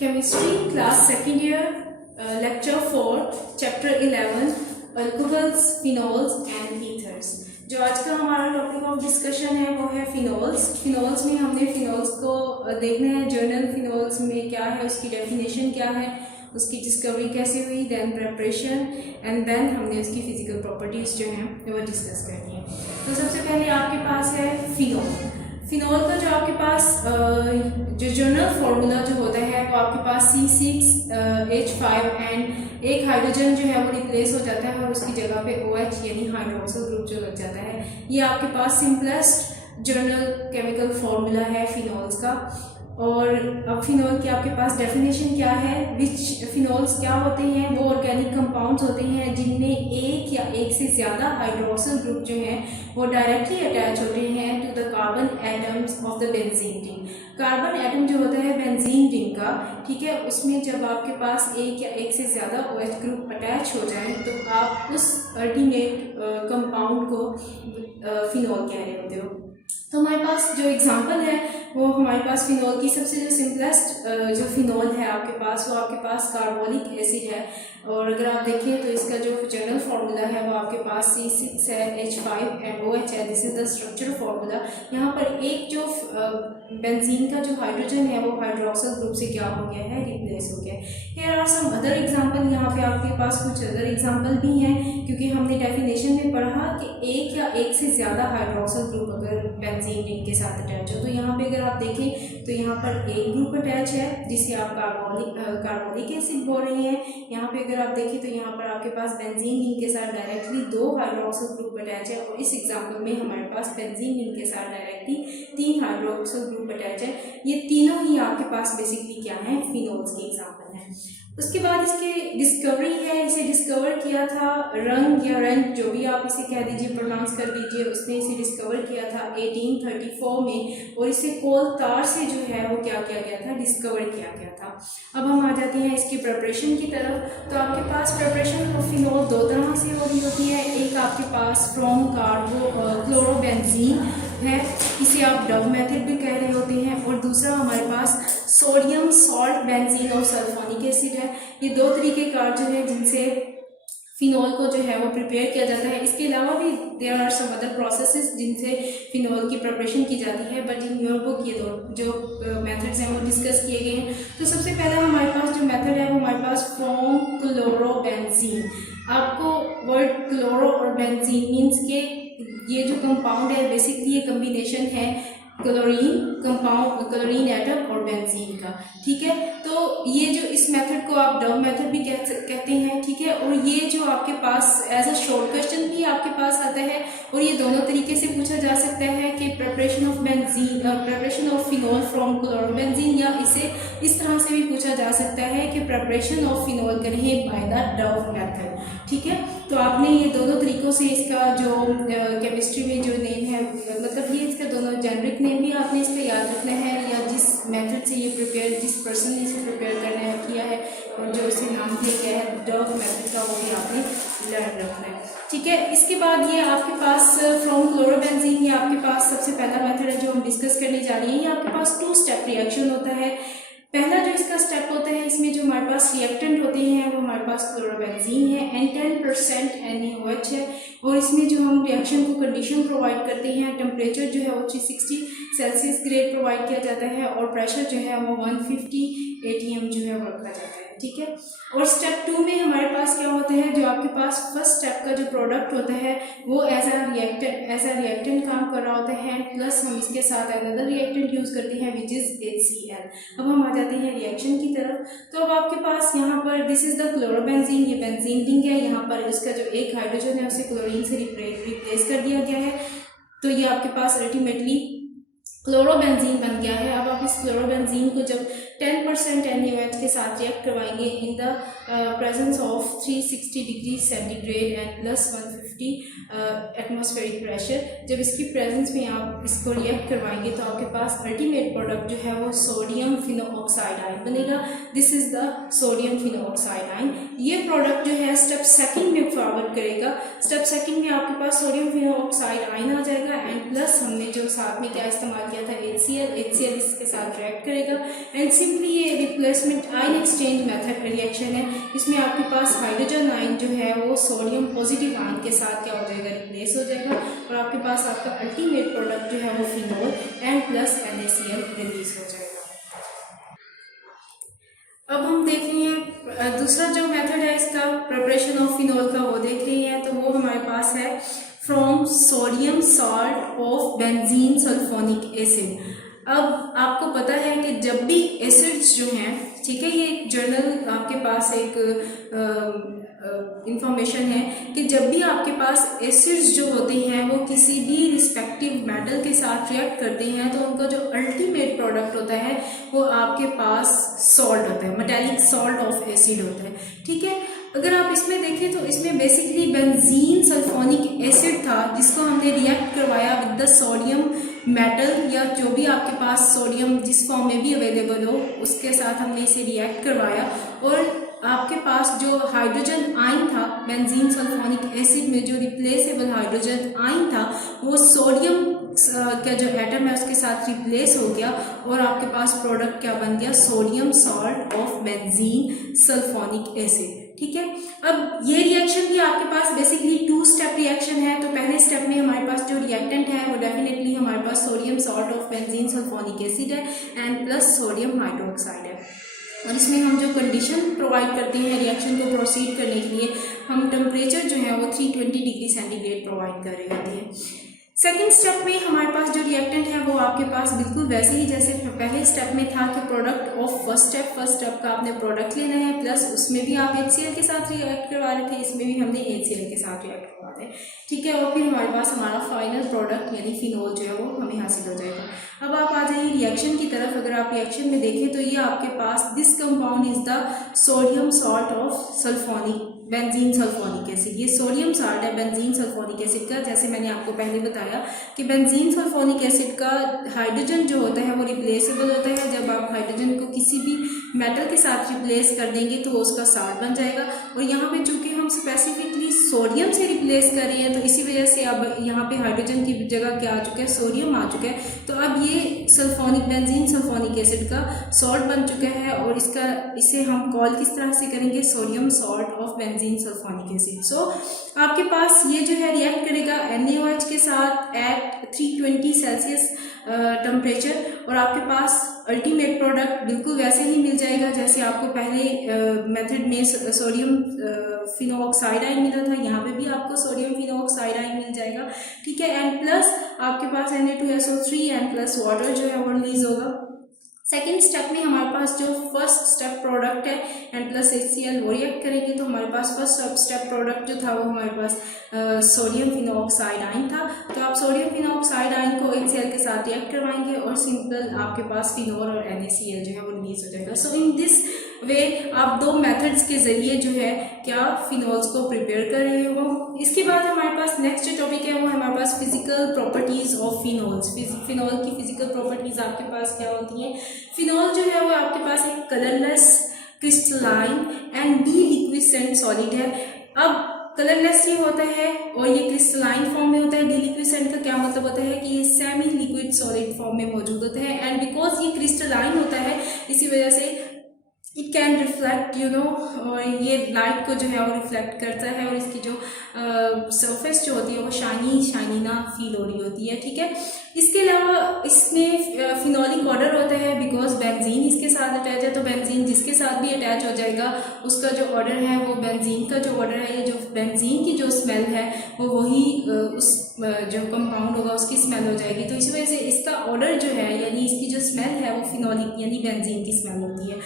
Chemistry class second year lecture 4 chapter 11 alcohols phenols and ethers. जो आज का हमारा टॉपिक ऑफ डिस्कशन है वो है फिनोल्स। फिनोल्स में हमने फिनोल्स को देखना है, जर्नल फिनोल्स में क्या है, उसकी डेफिनेशन क्या है, उसकी डिस्कवरी कैसे हुई, देन प्रेपरेशन एंड देन हमने उसकी फिजिकल प्रॉपर्टीज जो हैं वो डिस्कस करनी है। तो सबसे पहले आपके पास है फिनोल। फिनोल का जो आपके पास जो जर्नल फार्मूला जो होता है वो आपके पास C6H5 एंड एक हाइड्रोजन जो है वो रिप्लेस हो जाता है और उसकी जगह पे OH यानी हाइड्रोक्सिल ग्रुप जो लग जाता है। ये आपके पास सिंपलेस्ट जर्नल केमिकल फार्मूला है फिनोल्स का। और अब फिनोल की आपके पास डेफिनेशन क्या है, विच फिनोल्स क्या होते हैं, वो ऑर्गेनिक कंपाउंड्स होते हैं जिनमें एक या एक से ज़्यादा हाइड्रोक्सिल ग्रुप जो हैं वो डायरेक्टली अटैच होते हैं to the carbon atoms of the benzene ring. Carbon atom जो होता है बेंजीन रिंग का, ठीक है, उसमें जब आपके पास एक या एक से ज़्यादा OH ग्रुप अटैच हो जाए तो आप उस अल्टीमेट कंपाउंड को फिनोल कह रहे होते हो। तो हमारे पास जो एग्जांपल है वो हमारे पास फिनोल की सबसे जो सिंपलेस्ट जो फिनोल है आपके पास वो आपके पास कार्बोनिक एसिड है। और अगर आप देखें तो इसका जो जर्नल फार्मूला है वो आपके पास C6H5 एंड OH है। This is the structure formula. यहाँ पर एक जो बेंजीन का जो हाइड्रोजन है वो हाइड्रोक्सिल ग्रुप से क्या हो गया है, रिप्लेस हो गया है। Here are some other example. यहाँ पे आपके पास कुछ अदर एग्जांपल भी हैं क्योंकि हमने डेफिनेशन में पढ़ा कि एक या एक से ज़्यादा हाइड्रोक्सिल ग्रुप अगर बेंजीन रिंग के साथ अटैच हो तो यहाँ पे अगर आप देखें तो यहाँ पर एक ग्रुप अटैच है जिसे आप कार्बोनिक एसिड बोल रहे हैं। यहाँ पे अगर आप देखें तो यहाँ पर आपके पास बेंजीन रिंग के साथ डायरेक्टली 2 हाइड्रोक्सिल ग्रुप अटैच है और इस एग्जांपल में हमारे पास बेंजीन रिंग के साथ डायरेक्टली 3 हाइड्रोक्सिल ग्रुप अटैच है। ये तीनों ही आपके पास बेसिकली क्या है, फिनोल्स के एग्जांपल हैं। उसके बाद इसकी डिस्कवरी है, इसे डिस्कवर किया था रंग या रंग जो भी आप इसे कह दीजिए, प्रोनाउंस कर दीजिए, उसने इसे डिस्कवर किया था 1834 में और इसे कोलतार से जो है वो क्या किया गया था, डिस्कवर किया गया था। अब हम आ जाते हैं इसकी प्रिपरेशन की तरफ। तो आपके पास प्रिपरेशन ऑफ फिनोल 2 तरह से हो रही होती है। एक आपके पास फ्रॉम क्लोरोबेंजीन है, इसे आप डव मेथड भी कह रहे होते हैं, और दूसरा हमारे पास सोडियम सॉल्ट बेंजीन और सल्फोनिक एसिड है। ये 2 तरीक़ेकार जो है जिनसे फिनोल को जो है वो प्रिपेयर किया जाता है। इसके अलावा भी there are some other processes जिनसे फिनोल की प्रिपरेशन की जाती है, बट इन योर बुक ये 2 जो मेथड्स हैं वो डिस्कस किए गए हैं। तो सबसे पहले हमारे पास जो मेथड है वो हमारे पास फ्रॉम क्लोरोबेंजीन। आपको वर्ड क्लोरो और बेंजीन मीन्स के ये जो कंपाउंड है बेसिकली ये कम्बिनेशन है क्लोरीन एटम और बेंजीन का, ठीक है। तो ये जो इस मेथड को आप डव मेथड भी कहते हैं, ठीक है। और ये जो आपके पास एज अ शॉर्ट क्वेश्चन भी आपके पास आता है और ये दोनों तरीके से पूछा जा सकता है कि preparation of phenol from chlorobenzene, या इसे इस तरह से भी पूछा जा सकता है कि प्रिपरेशन ऑफ फिनोल करें बाय द डव मेथड, ठीक है। तो आपने ये दोनों तरीकों से इसका जो केमिस्ट्री में जो नेम है, मतलब ये इसका दोनों जेनरिक नेम भी आपने इसका याद रखना है, या जिस मेथड से ये प्रिपेयर, जिस पर्सन ने इसे प्रिपेयर करना है किया है और जो इसे नाम दिया गया है डव मेथड का, वो भी आपने लर्न रखना है, ठीक है। इसके बाद ये आपके पास फ्रॉम क्लोरोबेंजीन, ये आपके पास सबसे पहला मेथड है जो हम डिस्कस करने जा रहे हैं। ये आपके पास 2 स्टेप रिएक्शन होता है। पहला जो इसका स्टेप होता है, इसमें जो हमारे पास रिएक्टेंट होते हैं वो हमारे पास क्लोरोबेंजीन है एंड 10% NaOH है, और इसमें जो हम रिएक्शन को कंडीशन प्रोवाइड करते हैं, टेम्परेचर जो है वो 360 सेल्सियस ग्रेड प्रोवाइड किया जाता है और प्रेशर जो है वो 150 atm जो है वो रखा जाता है, ठीक है। और स्टेप 2 में हमारे पास क्या होता है, जो आपके पास फर्स्ट स्टेप का जो प्रोडक्ट होता है वो एज अ रिएक्टेंट काम कर रहा होता है, प्लस हम इसके साथ अनदर रिएक्टेंट यूज करते हैं विच इज HCl। अब हम आ जाते हैं रिएक्शन की तरफ। तो अब आपके पास यहाँ पर दिस इज द क्लोरोबेंजीन, ये बेंजीन रिंग है, यहाँ पर इसका जो एक हाइड्रोजन है उसे क्लोरीन से रिप्लेस कर दिया गया है। तो ये आपके पास अल्टीमेटली क्लोरोबेंजीन बन गया है। अब आप इस क्लोरोबेंजीन को जब 10% NaOH के साथ रिएक्ट करवाएंगे in the presence of 360 degree centigrade and plus 150 atmospheric pressure, जब इसकी प्रेजेंस में आप इसको रिएक्ट करवाएंगे तो आपके पास अल्टीमेट प्रोडक्ट जो है वो सोडियम फिनोऑक्साइड आयन बनेगा। This is the sodium phenoxide ion. ये प्रोडक्ट जो है स्टेप 2 में फॉरवर्ड करेगा। स्टेप 2 में आपके पास सोडियम फिनोऑक्साइड आयन आ जाएगा एंड प्लस हमने जो साथ में क्या इस्तेमाल किया था HCl इसके साथ रिएक्ट करेगा एंड सिंपली ये replacement ion exchange method reaction है। इसमें आपके पास हाइड्रोजन आयन जो है वो सोडियम पॉजिटिव आयन के साथ क्या हो जाएगा, रिप्लेस हो जाएगा और आपके पास आपका अल्टीमेट प्रोडक्ट जो है वो phenol and plus NaCl release हो जाएगा। अब हम देख रहे हैं दूसरा जो मेथड है इसका प्रिपरेशन ऑफ फिनोल का, वो देख रहे हैं। तो वो हमारे पास है from sodium salt of benzene sulphonic acid. अब आपको पता है कि जब भी एसिड्स जो हैं, ठीक है, ये जर्नल आपके पास एक इंफॉर्मेशन है कि जब भी आपके पास एसिड्स जो होते हैं वो किसी भी रिस्पेक्टिव मेटल के साथ रिएक्ट करते हैं तो उनका जो अल्टीमेट प्रोडक्ट होता है वो आपके पास सॉल्ट होता है, मेटालिक सॉल्ट ऑफ एसिड होता है, ठीक है। अगर आप इसमें देखें तो इसमें बेसिकली बेंजीन सल्फोनिक एसिड था जिसको हमने रिएक्ट करवाया विद द सोडियम मेटल या जो भी आपके पास सोडियम जिस फॉर्म में भी अवेलेबल हो उसके साथ हमने इसे रिएक्ट करवाया और आपके पास जो हाइड्रोजन आयन था बेंजीन सल्फोनिक एसिड में, जो रिप्लेसेबल हाइड्रोजन आयन था वो सोडियम का जो एटम है उसके साथ रिप्लेस हो गया और आपके पास प्रोडक्ट क्या बन गया, sodium salt of benzene sulphonic acid, ठीक है। अब ये रिएक्शन भी आपके पास बेसिकली 2 स्टेप रिएक्शन है। तो पहले स्टेप में हमारे पास जो रिएक्टेंट है वो डेफिनेटली हमारे पास sodium salt of benzene sulphonic acid है एंड प्लस सोडियम हाइड्रोक्साइड है और इसमें हम जो कंडीशन प्रोवाइड करते हैं रिएक्शन को प्रोसीड करने के लिए, हम टेम्परेचर जो है वो 320 डिग्री सेंटीग्रेड प्रोवाइड कर रहे होते हैं। सेकेंड स्टेप में हमारे पास जो रिएक्टेंट है वो आपके पास बिल्कुल वैसे ही जैसे पहले स्टेप में था कि प्रोडक्ट ऑफ फर्स्ट स्टेप का आपने प्रोडक्ट लेना है प्लस उसमें भी आप HCl के साथ रिएक्ट करवा रहे थे, इसमें भी हमने HCl के साथ रिएक्ट करवा रहे, ठीक है। और फिर हमारे पास हमारा फाइनल प्रोडक्ट यानी फिनोल जो है वो हमें हासिल हो जाएगा। अब आप आ जाइए रिएक्शन की तरफ। अगर आप रिएक्शन में देखें तो ये आपके पास this compound is the sodium salt of sulphonic benzene sulphonic acid. ये सोडियम सॉल्ट है बेंजीन सल्फोनिक एसिड का। जैसे मैंने आपको पहले बताया कि बेंजीन सल्फोनिक एसिड का हाइड्रोजन जो होता है वो रिप्लेसेबल होता है। जब आप हाइड्रोजन को किसी भी मेटल के साथ रिप्लेस कर देंगे तो उसका सॉल्ट बन जाएगा और यहाँ पे चूंकि हम स्पेसिफिकली सोडियम से रिप्लेस कर रहे हैं तो इसी वजह से अब यहाँ पे हाइड्रोजन की जगह क्या आ चुका है, सोडियम आ चुका है। तो अब ये सल्फोनिक बेंजीन सल्फोनिक एसिड का सॉल्ट बन चुका है और इसे हम कॉल किस तरह से करेंगे, sodium salt of benzene sulphonic acid. So आपके पास ये जो है रिएक्ट करेगा NaOH के साथ एट 320 सेल्सियस टेम्परेचर और आपके पास अल्टीमेट प्रोडक्ट बिल्कुल वैसे ही मिल जाएगा जैसे आपको पहले मेथड में सोडियम फिनोऑक्साइड आयन मिला था, यहाँ पे भी आपको सोडियम फिनोऑक्साइड आयन मिल जाएगा, ठीक है। एंड प्लस आपके पास Na2SO3 एंड प्लस वाटर जो है वो रिलीज होगा। सेकेंड स्टेप में हमारे पास जो फर्स्ट स्टेप प्रोडक्ट है एंड प्लस HCl वो रिएक्ट करेंगे तो हमारे पास फर्स्ट स्टेप प्रोडक्ट जो था वो हमारे पास सोडियम फिनोऑक्साइड आयन था। तो आप सोडियम फिनोऑक्साइड आयन को HCl के साथ रिएक्ट करवाएंगे और सिंपल आपके पास फिनोल और NaCl जो है वो रिलीज हो जाएगा। सो इन दिस वे आप 2 मेथड्स के जरिए जो है क्या फिनोल्स को प्रिपेयर कर रहे हो। इसके बाद हमारे पास नेक्स्ट जो टॉपिक है वो हमारे पास physical properties of phenols. Phenol की फिजिकल प्रॉपर्टीज आपके पास क्या होती हैं। फिनोल जो है वो आपके पास एक कलरलेस क्रिस्टलाइन एंड डिलिक्विसेंट सॉलिड है। अब कलरलेस ये होता है और ये क्रिस्टलाइन फॉर्म में होता है। डिलिक्विसेंट का क्या मतलब होता है कि ये सेमी लिक्विड सॉलिड फॉर्म में मौजूद होता है एंड बिकॉज ये क्रिस्टलाइन होता है इसी वजह से इट कैन रिफ्लेक्ट और ये लाइट को जो है वो रिफ्लेक्ट करता है और इसकी जो सरफेस जो होती है वो शाइनी ना फील हो रही होती है, ठीक है। इसके अलावा इसमें फिनोलिक ऑर्डर होता है बिकॉज बेंजीन इसके साथ अटैच है तो बेंजीन जिसके साथ भी अटैच हो जाएगा उसका जो ऑर्डर है वो बेंजीन का जो ऑर्डर है, ये जो बेंजीन की जो स्मेल है वो वही उस जो कंपाउंड होगा उसकी स्मेल हो जाएगी। तो इसी वजह से इसका ऑर्डर जो है यानी इसकी जो स्मेल है वो फिनोलिक यानी बेंजीन की स्मेल होती है।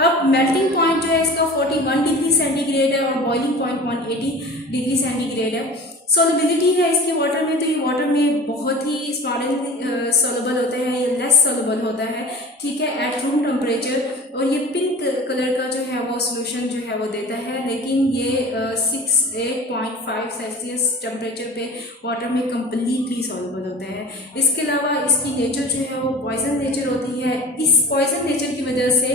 अब मेल्टिंग पॉइंट जो है इसका 41 डिग्री सेंटीग्रेड है और बॉइलिंग पॉइंट 180 डिग्री सेंटीग्रेड है। सोलबिलिटी है इसकी वाटर में, तो ये वाटर में बहुत ही स्मॉल सोलेबल होता है, ये लेस सोलेबल होता है, ठीक है, एट रूम टेम्परेचर। और ये पिंक कलर का जो है वो सोल्यूशन जो है वो देता है, लेकिन ये 68.5 सेल्सियस टेम्परेचर पे वाटर में कम्प्लीटली सोलेबल होता है। इसके अलावा इसकी नेचर जो है वो पॉइजन नेचर होती है। इस पॉइजन नेचर की वजह से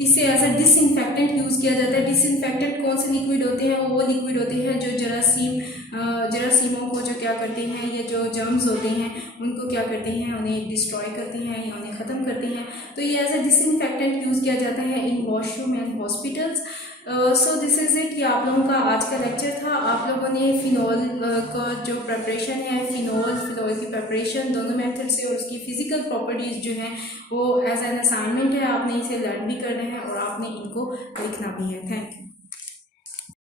इसे एज अ डिसइंफेक्टेंट यूज़ किया जाता है। डिसइंफेक्टेंट कौन से लिक्विड होते हैं, वो लिक्विड होते हैं जो जरासीमों को जो क्या करते हैं, ये जो जर्म्स होते हैं उनको क्या करती हैं, उन्हें डिस्ट्रॉय करती हैं या उन्हें ख़त्म करती हैं। तो ये एज ए डिसइंफेक्टेंट यूज़ किया जाता है इन washroom and hospitals. So this is it, ये आप लोगों का आज का लेक्चर था। आप लोगों ने फिनॉल का जो प्रिपरेशन है, फिनॉल की प्रिपरेशन दोनों मेथड से और उसकी फिजिकल प्रॉपर्टीज़ जो हैं वो एज एन असाइनमेंट है, आपने इसे लर्न भी करना है और आपने इनको लिखना भी है। Thank you.